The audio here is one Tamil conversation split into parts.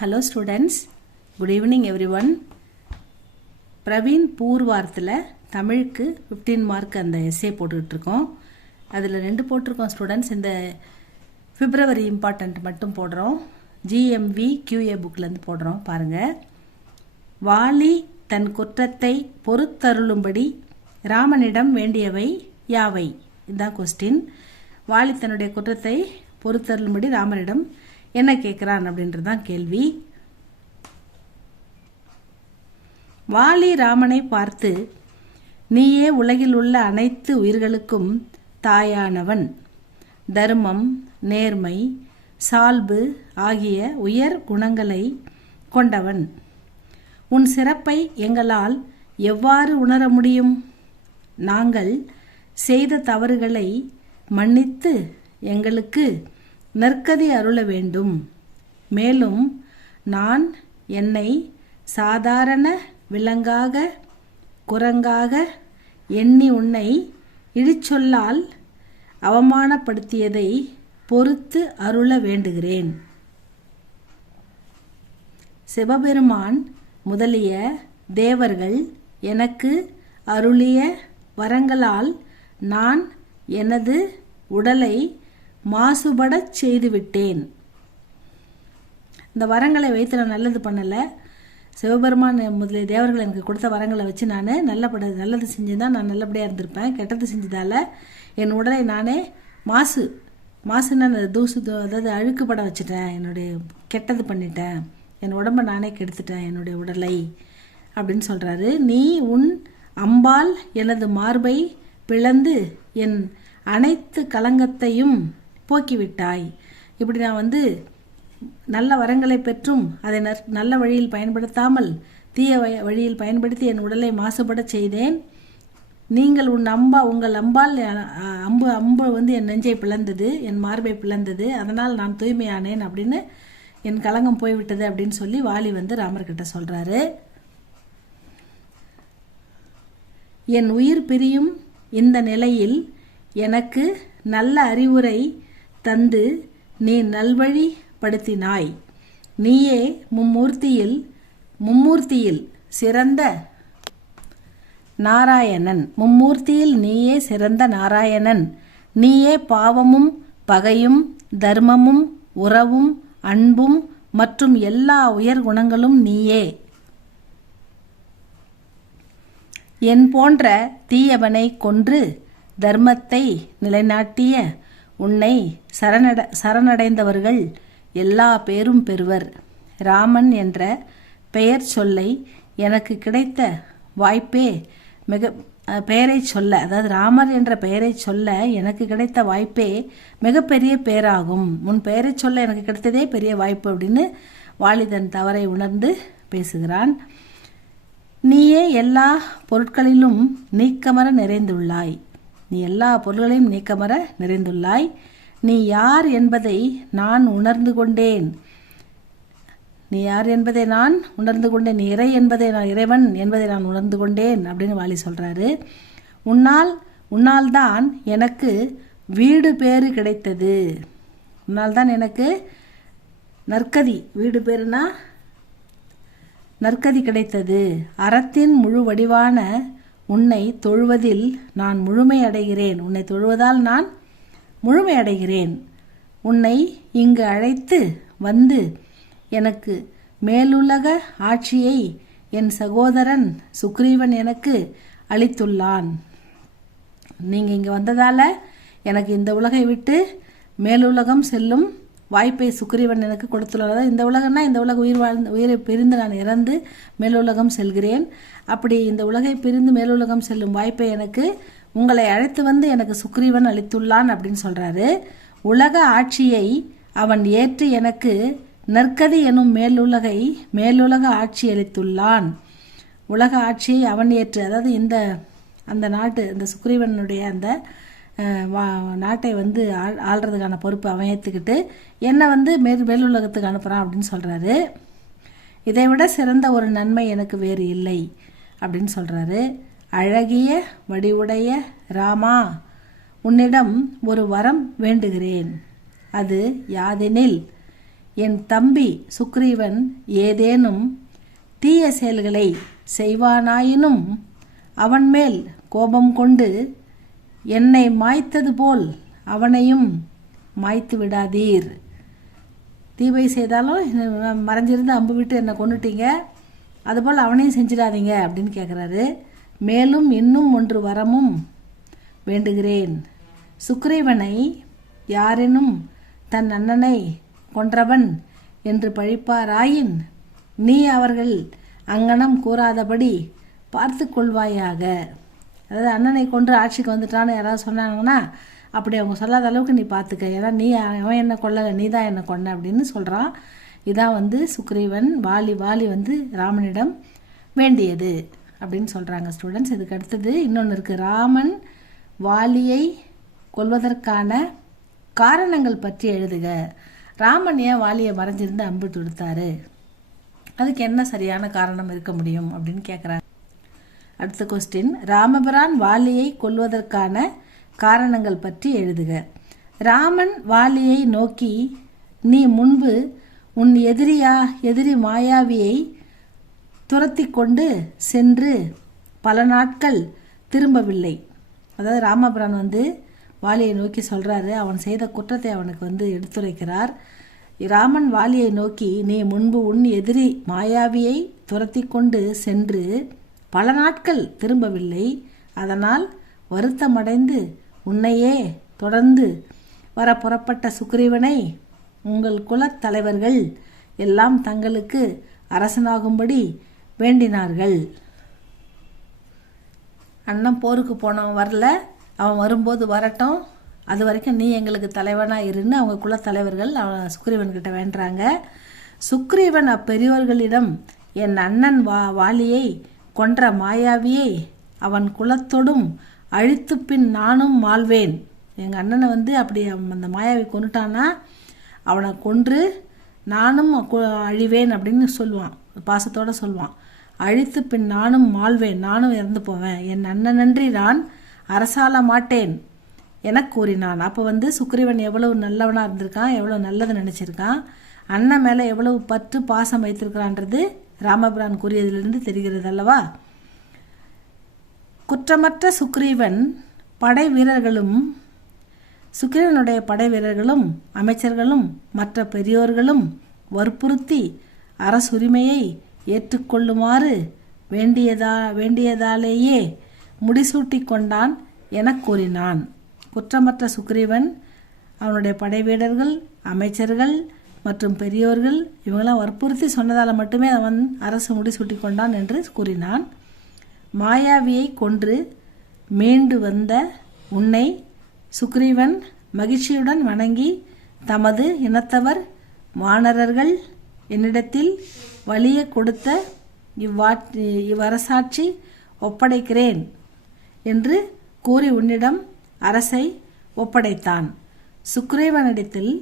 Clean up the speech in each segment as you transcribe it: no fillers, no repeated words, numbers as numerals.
Hello students, good evening everyone. Praveen பூர்வார்த்தில் தமிழுக்கு 15 மார்க் அந்த எஸ்ஏ போட்டுக்கிட்டுருக்கோம். அதில் 2 போட்டிருக்கோம் ஸ்டூடெண்ட்ஸ். இந்த பிப்ரவரி இம்பார்ட்டண்ட் மட்டும் போடுறோம். GMV QA புக்லேருந்து போடுறோம். பாருங்கள். வாலி தன் குற்றத்தை பொறுத்தருளும்படி ராமனிடம் வேண்டியவை யாவை? இதுதான் கொஸ்டின். வாலி தன்னுடைய குற்றத்தை பொறுத்தருளும்படி ராமனிடம் என்ன கேட்குறான் அப்படின்றது தான் கேள்வி. வாலி ராமனை பார்த்து, நீயே உலகில் உள்ள அனைத்து உயிர்களுக்கும் தாயானவன், தர்மம், நேர்மை, சால்பு ஆகிய உயர் குணங்களை கொண்டவன். உன் சிறப்பை எங்களால் எவ்வாறு உணர முடியும்? நாங்கள் செய்த தவறுகளை மன்னித்து எங்களுக்கு நற்கதி அருள வேண்டும். மேலும் நான் என்னை சாதாரண விலங்காக குரங்காக எண்ணி உன்னை இழிச்சொல்லால் அவமானப்படுத்தியதை பொறுத்து அருள வேண்டுகிறேன். சிவபெருமான் முதலிய தேவர்கள் எனக்கு அருளிய வரங்களால் நான் எனது உடலை மாசுபடச் செய்துவிட்டேன். இந்த வரங்களை வைத்து நான் நல்லது பண்ணலை. சிவபெருமான் முதலிய தேவர்கள் எனக்கு கொடுத்த வரங்களை வச்சு நான் நல்லது செஞ்சுதான் நான் நல்லபடியாக இருந்திருப்பேன். கெட்டது செஞ்சதால் என் உடலை நானே மாசுன்னா தூசு, அதாவது அழுக்குப்பட வச்சுட்டேன். என்னுடைய கெட்டது பண்ணிட்டேன். என் உடம்பை நானே கெடுத்துட்டேன், என்னுடைய உடலை அப்படின்னு சொல்கிறாரு. நீ உன் அம்பால் எனது மார்பை பிளந்து என் அனைத்து களங்கத்தையும் போக்கிவிட்டாய். இப்படி நான் நல்ல வரங்களை பெற்றும் அதை நல்ல வழியில் பயன்படுத்தாமல் தீய வழியில் பயன்படுத்தி என் உடலை மாசுபட செய்தேன். நீங்கள் உங்கள் அம்பால் அம்பு என் நெஞ்சை பிளந்தது, என் மார்பை பிளந்தது, அதனால் நான் தூய்மையானேன் அப்படின்னு என் களங்கம் போய்விட்டது அப்படின்னு சொல்லி வாலி ராமர்கிட்ட சொல்கிறாரு. என் உயிர் பிரியும் இந்த நிலையில் எனக்கு நல்ல அறிவுரை தந்து நீ நல்வழி படுத்தினாய். நீயே மும்மூர்த்தியில் சிறந்த நாராயணன். மும்மூர்த்தியில் நீயே சிறந்த நாராயணன். நீயே பாவமும் பகையும் தர்மமும் உறவும் அன்பும் மற்றும் எல்லா உயர் குணங்களும் நீயே. என் போன்ற தீயவனை கொன்று தர்மத்தை நிலைநாட்டிய உன்னை சரணடைந்தவர்கள் எல்லா பேரும் பெறுவர். ராமன் என்ற பெயர் சொல்லை எனக்கு கிடைத்த வாய்ப்பே பெயரை சொல்ல, அதாவது ராமர் என்ற பெயரை சொல்ல எனக்கு கிடைத்த வாய்ப்பே மிகப்பெரிய பேராகும். உன் பெயரை சொல்ல எனக்கு கிடைத்ததே பெரிய வாய்ப்பு அப்படின்னு வாலி தன் தவறை உணர்ந்து பேசுகிறான். நீயே எல்லா பொருட்களிலும் நீக்கமர நிறைந்துள்ளாய். நீ எல்லா பொருள்களையும் நீக்கமர நிறைந்துள்ளாய். நீ யார் என்பதை நான் உணர்ந்து கொண்டேன். நீ இறைவன் என்பதை நான் உணர்ந்து கொண்டேன் அப்படின்னு வாலி சொல்றாரு. உன்னால் தான் எனக்கு வீடு பேறு கிடைத்தது. உன்னால் தான் எனக்கு நற்கதி, வீடு பேருனா நற்கதி கிடைத்தது. அறத்தின் முழு வடிவான உன்னை தொழுவதில் நான் முழுமை அடைகிறேன். உன்னை தொழுவதால் நான் முழுமை அடைகிறேன். உன்னை இங்கு அழைத்து எனக்கு மேலுலக ஆட்சியை என் சகோதரன் சுக்ரீவன் எனக்கு அளித்துள்ளான். நீங்கள் இங்கே வந்ததால் எனக்கு இந்த உலகை விட்டு மேலுலகம் செல்லும் வாய்ப்பை சுக்ரீவன் எனக்கு கொடுத்துள்ளார். அதாவது இந்த உலகம்னா இந்த உலக உயிரை பிரிந்து நான் இறந்து மேலுலகம் செல்கிறேன். அப்படி இந்த உலகை பிரிந்து மேலுலகம் செல்லும் வாய்ப்பை உங்களை அழைத்து எனக்கு சுக்ரீவன் அளித்துள்ளான் அப்படின்னு சொல்றாரு. உலக ஆட்சியை அவன் ஏற்று எனக்கு நற்கதி எனும் மேலுலக ஆட்சி அளித்துள்ளான். உலக ஆட்சியை அவன் ஏற்று, அதாவது அந்த நாட்டு, இந்த சுக்ரீவனுடைய அந்த நாட்டை ஆள்றதுக்கான பொறுப்பு அவன் ஏற்றுக்கிட்டு என்னை மேலுலகத்துக்கு அனுப்புகிறான் அப்படின்னு சொல்கிறாரு. இதை விட சிறந்த ஒரு நன்மை எனக்கு வேறு இல்லை அப்படின்னு சொல்கிறாரு. அழகிய வடிவுடைய ராமா, உன்னிடம் ஒரு வரம் வேண்டுகிறேன். அது யாதெனில் என் தம்பி சுக்ரீவன் ஏதேனும் தீய செயல்களை செய்வானாயினும் அவன் மேல் கோபம் கொண்டு என்னை மாய்த்தது போல் அவனையும் மாய்த்து விடாதீர். தீவை செய்தாலும் மறைஞ்சிருந்து அம்பு விட்டு என்னை கொண்டுட்டீங்க, அதுபோல் அவனையும் செஞ்சிடாதீங்க அப்படின்னு கேட்குறாரு. மேலும் இன்னும் ஒன்று வரமும் வேண்டுகிறேன். சுக்ரீவனை யாரேனும் தன் அண்ணனை கொன்றவன் என்று பழிப்பாராயின் நீ அவர்கள் அங்கனம் கூறாதபடி பார்த்து கொள்வாயாக. அதாவது அண்ணனை கொன்று ஆட்சிக்கு வந்துட்டான்னு யாராவது சொன்னாங்கன்னா அப்படி அவங்க சொல்லாத அளவுக்கு நீ பார்த்துக்க, ஏன்னா நீ அவன் என்ன கொல்லலை, நீ தான் என்ன கொன்ன அப்படின்னு சொல்கிறான். இதான் சுக்ரீவன் வாலி ராமனிடம் வேண்டியது அப்படின்னு சொல்கிறாங்க ஸ்டூடெண்ட்ஸ். இதுக்கு அடுத்தது இன்னொன்று இருக்குது. ராமன் வாலியை கொல்வதற்கான காரணங்கள் பற்றி எழுதுக. ராமன் ஏன் வாலியை மறைஞ்சிருந்து அம்பு தொடுத்தாரு, அதுக்கு என்ன சரியான காரணம் இருக்க முடியும் அப்படின்னு கேட்குறாங்க. அடுத்த கொஸ்டின், ராமபிரான் வாலியை கொல்வதற்கான காரணங்கள் பற்றி எழுதுக. ராமன் வாலியை நோக்கி, நீ முன்பு உன் எதிரி மாயாவியை துரத்தி கொண்டு சென்று பல நாட்கள் திரும்பவில்லை. அதாவது ராமபிரான் வாலியை நோக்கி சொல்கிறாரு, அவன் செய்த குற்றத்தை அவனுக்கு எடுத்துரைக்கிறார். ராமன் வாலியை நோக்கி, நீ முன்பு உன் எதிரி மாயாவியை துரத்தி கொண்டு சென்று பல நாட்கள் திரும்பவில்லை, அதனால் வருத்தமடைந்து உன்னையே தொடர்ந்து வர புறப்பட்ட சுக்ரீவனை உங்கள் குலத் தலைவர்கள் எல்லாம் தங்களுக்கு அரசனாகும்படி வேண்டினார்கள். அண்ணன் போருக்கு போனவன் வரல, அவன் வரும்போது வரட்டும், அது வரைக்கும் நீ எங்களுக்கு தலைவனாக இருன்னு அவங்க குலத்தலைவர்கள் அவன் சுக்ரீவன்கிட்ட வேண்டுறாங்க. சுக்ரீவன் அப்பெரியோர்களிடம், என் அண்ணன் வாலியை கொன்ற மாயாவியை அவன் குலத்தோடும் அழித்து பின் நானும் மாள்வேன். எங்கள் அண்ணனை அப்படி அந்த மாயாவி கொண்டுட்டானா அவனை கொன்று நானும் அழிவேன் அப்படின்னு சொல்லுவான், பாசத்தோடு சொல்லுவான். அழித்து பின் நானும் மாள்வேன், நானும் இறந்து போவேன், என் அண்ணனன்றி நான் அரசாள மாட்டேன் என கூறினான். அப்போ சுக்ரீவன் எவ்வளவு நல்லவனாக இருந்திருக்கான், எவ்வளோ நல்லது நினச்சிருக்கான், அண்ணன் மேலே எவ்வளவு பற்று பாசம் வைத்திருக்கிறான்றது ராமபிரான் கூறியதிலிருந்து தெரிகிறது அல்லவா. குற்றமற்ற சுக்ரீவனுடைய படை வீரர்களும் அமைச்சர்களும் மற்ற பெரியோர்களும் வற்புறுத்தி அரசுரிமையை ஏற்றுக்கொள்ளுமாறு வேண்டியதாலேயே முடிசூட்டி கொண்டான் என கூறினான். குற்றமற்ற சுக்ரீவன் அவனுடைய படை வீரர்கள் அமைச்சர்கள் மற்றும் பெரியோர்கள் இவங்களாம் வற்புறுத்தி சொன்னதால் மட்டுமே அவன் அரசு முடிசூட்டி கொண்டான் என்று கூறினான். மாயாவியை கொன்று மீண்டு வந்த உன்னை சுக்ரீவன் மகிழ்ச்சியுடன் வணங்கி, தமது இனத்தவர் வானரர்கள் என்னிடத்தில் வலிய கொடுத்த இவ்வரசாட்சி ஒப்படைக்கிறேன் என்று கூறி உன்னிடம் அரசை ஒப்படைத்தான். சுக்ரீவனிடத்தில்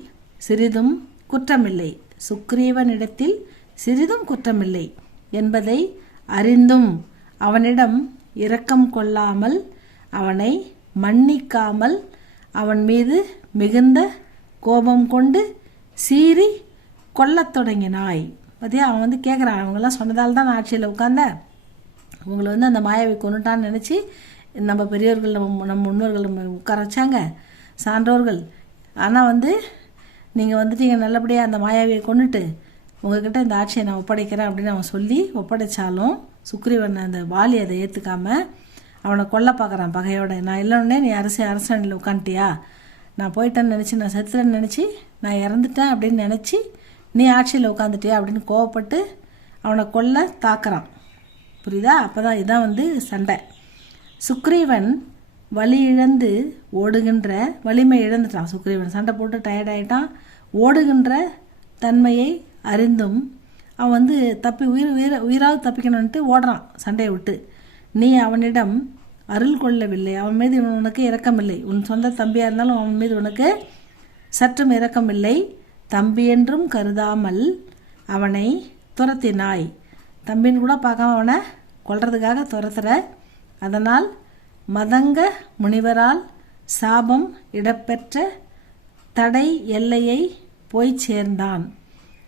சிறிதும் குற்றமில்லை என்பதை அறிந்தும் அவனிடம் இரக்கம் கொள்ளாமல் அவனை மன்னிக்காமல் அவன் மீது மிகுந்த கோபம் கொண்டு சீறி கொல்லத் தொடங்கினாய். பார்த்தியா, அவன் கேட்குறான், அவங்களாம் சொன்னதால் தான் நான் ஆட்சியில் உட்கார்ந்த, உங்களை அந்த மாயாவை கொண்டுட்டான்னு நினச்சி நம்ம பெரியோர்கள் நம்ம முன்னோர்கள் உட்கார வச்சாங்க சான்றோர்கள். ஆனால் நீங்கள் வந்துட்டீங்க நல்லபடியாக அந்த மாயாவியை கொண்டுட்டு உங்ககிட்ட இந்த ஆட்சியை நான் ஒப்படைக்கிறேன் அப்படின்னு அவன் சொல்லி ஒப்படைச்சாலும் சுக்ரீவன் அந்த வாலி அதை ஏற்றுக்காமல் அவனை கொல்ல பார்க்குறான் பகையோட. நான் இல்லைன்னே நீ அரசனில் உட்காந்துட்டியா, நான் போயிட்டேன்னு நினச்சி, நான் செத்துறேன்னு நினச்சி, நான் இறந்துட்டேன் அப்படின்னு நினச்சி நீ ஆட்சியில் உட்காந்துட்டியா அப்படின்னு கோவப்பட்டு அவனை கொல்ல தாக்குறான். புரியுதா? அப்போ தான் இதான் சண்டை. சுக்ரீவன் வலிமை இழந்துட்டான். சுக்ரீவன் சண்டை போட்டு டயர்டாயிட்டான். ஓடுகின்ற தன்மையை அறிந்தும் அவன் தப்பி உயிராவது தப்பிக்கணும்ன்ட்டு ஓடுறான் சண்டையை விட்டு. நீ அவனிடம் அருள் கொள்ளவில்லை, அவன் மீது உனக்கு இரக்கமில்லை. உன் சொந்த தம்பியாக இருந்தாலும் அவன் மீது உனக்கு சற்றும் இரக்கமில்லை. தம்பி என்றும் கருதாமல் அவனை துரத்தினாய். தம்பின்னு கூட பார்க்காம அவனை கொல்றதுக்காக துரத்துற. அதனால் மதங்க முனிவரால் சாபம் இடப்பெற்ற தடை எல்லையை போய் சேர்ந்தான்.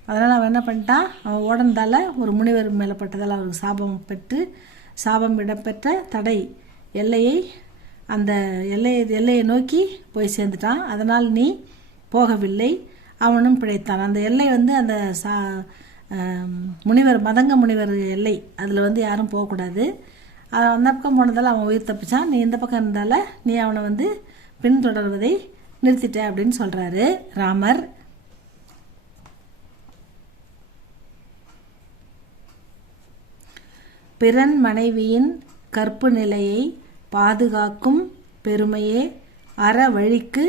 அதனால் அவன் என்ன பண்ணிட்டான், அவன் ஓடனதால் ஒரு முனிவர் மேலே பட்டதால் அவருக்கு சாபம் இடம்பெற்ற தடை எல்லையை அந்த எல்லையை நோக்கி போய் சேர்ந்துட்டான். அதனால் நீ போகவில்லை, அவனும் பிழைத்தான். அந்த எல்லை அந்த முனிவர் மதங்க முனிவர் எல்லை, அதில் யாரும் போகக்கூடாது. அந்த பக்கம் போனதால் அவன் உயிர் தப்பிச்சான். நீ இந்த பக்கம் இருந்தால நீ அவனை பின்தொடர்வதை நிறுத்திட்ட அப்படின்னு சொல்கிறாரு ராமர். பிறன் மனைவியின் கற்பு நிலையை பாதுகாக்கும் பெருமையே அற வழிக்கு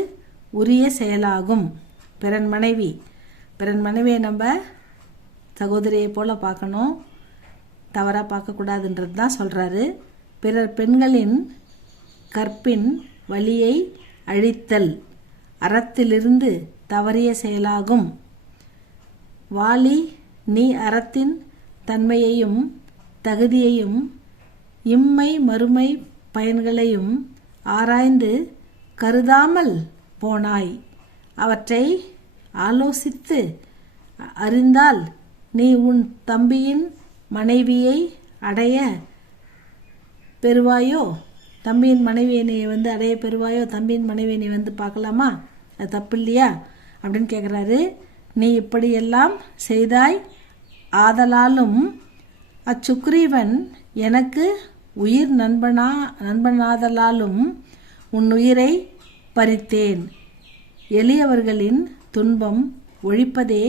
உரிய செயலாகும். பிறன் மனைவியை நம்ம சகோதரியை போல் பார்க்கணும், தவறாக பார்க்கக்கூடாதுன்றது தான் சொல்கிறாரு. பிறர் பெண்களின் கற்பின் வழியை அழித்தல் அறத்திலிருந்து தவறிய செயலாகும். வாலி, நீ அறத்தின் தன்மையையும் தகுதியையும் இம்மை மறுமை பயன்களையும் ஆராய்ந்து கருதாமல் போனாய். அவற்றை ஆலோசித்து அறிந்தால் நீ உன் தம்பியின் மனைவியை அடைய பெறுவாயோ. தம்பியின் மனைவியை நீ அடைய பெறுவாயோ. தம்பியின் மனைவியை நீ பார்க்கலாமா? அது தப்பு இல்லையா அப்படின்னு கேட்குறாரு. நீ இப்படியெல்லாம் செய்தாய், ஆதலாலும் அச்சுக்ரீவன் எனக்கு உயிர் நண்பனாதலாலும் உன் உயிரை பறித்தேன். எளியவர்களின் துன்பம் ஒழிப்பதே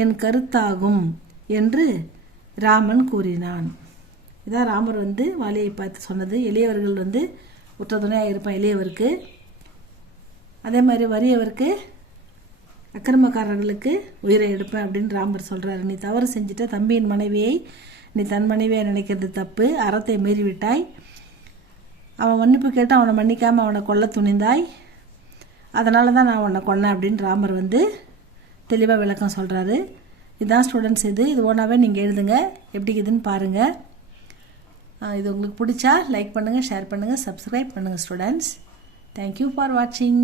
என் கருத்தாகும் என்று ராமன் கூறினான். இதான் ராமர் வாலியை பார்த்து சொன்னது. எளியவர்கள் உற்ற துணையாக இருப்பான் எளியவருக்கு, அதே மாதிரி வறியவருக்கு அக்கிரமக்காரர்களுக்கு உயிரை எடுப்பேன் அப்படின்னு ராமர் சொல்கிறாரு. நீ தவறு செஞ்சுட்ட, தம்பியின் மனைவியை நீ தன் மனைவியை நினைக்கிறது தப்பு, அறத்தை மீறிவிட்டாய். அவன் மன்னிப்பு கேட்டு அவனை மன்னிக்காமல் அவனை கொல்ல துணிந்தாய், அதனால தான் நான் உன்னை கொன்னேன் அப்படின்னு ராமர் தெளிவாக விளக்கம் சொல்கிறாரு. இதுதான் ஸ்டூடெண்ட்ஸ், இது ஒன்றாவே நீங்கள் எழுதுங்க, எப்படி இருக்குதுன்னு பாருங்கள். இது உங்களுக்கு பிடிச்சா லைக் பண்ணுங்கள், ஷேர் பண்ணுங்கள், சப்ஸ்கிரைப் பண்ணுங்கள் ஸ்டூடெண்ட்ஸ். தேங்க்யூ ஃபார் வாட்சிங்.